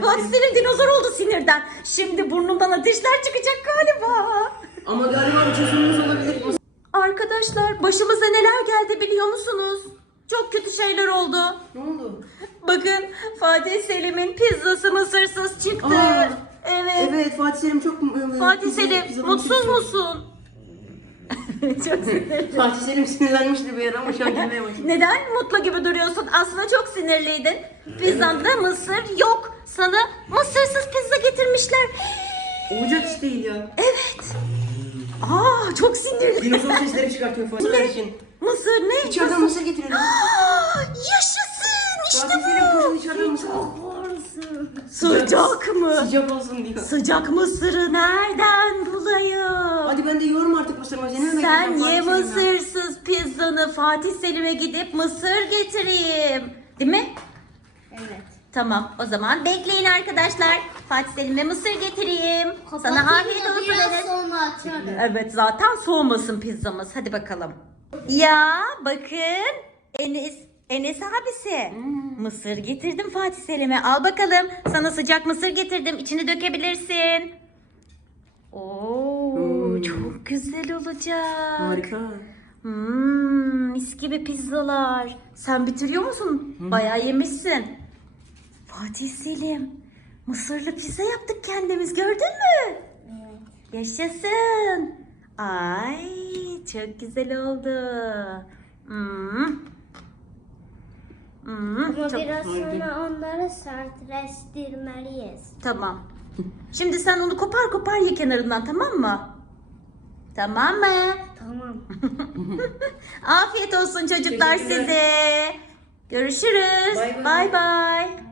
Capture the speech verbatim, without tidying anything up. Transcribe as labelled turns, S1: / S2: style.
S1: Fatih Selim dinozor oldu sinirden. Şimdi burnundan ateşler çıkacak galiba.
S2: Ama galiba bu çözümümüz olabilir.
S1: Arkadaşlar başımıza neler geldi biliyor musunuz? Çok kötü şeyler oldu.
S2: Ne oldu?
S1: Bakın Fatih Selim'in pizzası mısırsız çıktı.
S2: Aa,
S1: evet.
S2: Evet Fatih Selim çok... ıı,
S1: Fatih
S2: pizza-
S1: Selim
S2: pizza
S1: mutsuz
S2: mısır-
S1: musun? Çok sinirli.
S2: Fatih Selim sinirlenmişti bir ara ama şu an gülmeye başladı.
S1: Neden mutlu gibi duruyorsun? Aslında çok sinirliydin. Pizzanda mısır yok. Sana mısırsız pizza getirmişler.
S2: Olacak iş değil ya.
S1: Evet. Aa çok sinirli.
S2: Dinozor sesleri çıkartıyor Fatih
S1: Ne?
S2: için.
S1: Mısır ne?
S2: İçeriden mısır getiriyor.
S1: Aa, yaşasın. İşte
S2: Fatih Selim
S1: bu.
S2: koşun içeriden mısır.
S1: Sıcak mı?
S2: Sıcak olsun diyor.
S1: Sıcak mısırı nereden bulayım?
S2: Hadi ben de yiyorum artık mısır malzememi.
S1: Sen
S2: bekleyeceğim
S1: ye
S2: Fatih Selim'den.
S1: mısırsız pizzanı, Fatih Selim'e gidip mısır getireyim. Değil mi?
S3: Evet.
S1: Tamam o zaman bekleyin arkadaşlar. Fatih Selim'e mısır getireyim. Sana afiyet olsun
S3: Biraz
S1: Enes.
S3: sonra açarım.
S1: Evet zaten soğumasın pizzamız. Hadi bakalım. Ya bakın Enes Enes abisi. Mısır getirdim Fatih Selim'e. Al bakalım. Sana sıcak mısır getirdim. İçini dökebilirsin. Oo,
S2: Hmm.
S1: çok güzel olacak.
S2: Harika.
S1: Hmm, mis gibi pizzalar. Sen bitiriyor musun? Bayağı yemişsin. Fatih Selim, mısırlı pizza yaptık kendimiz. Gördün mü?
S3: Evet.
S1: Yaşasın. Ay, çok güzel oldu. Hmm. Hmm,
S3: Ama
S1: çok-
S3: biraz sonra onları sertleştirmeliyiz.
S1: Tamam. Şimdi sen onu kopar kopar ye kenarından, tamam mı? Tamam mı?
S3: Tamam.
S1: Afiyet olsun çocuklar
S2: Teşekkürler.
S1: size. Görüşürüz.
S2: Bay bay.
S1: Bay bay.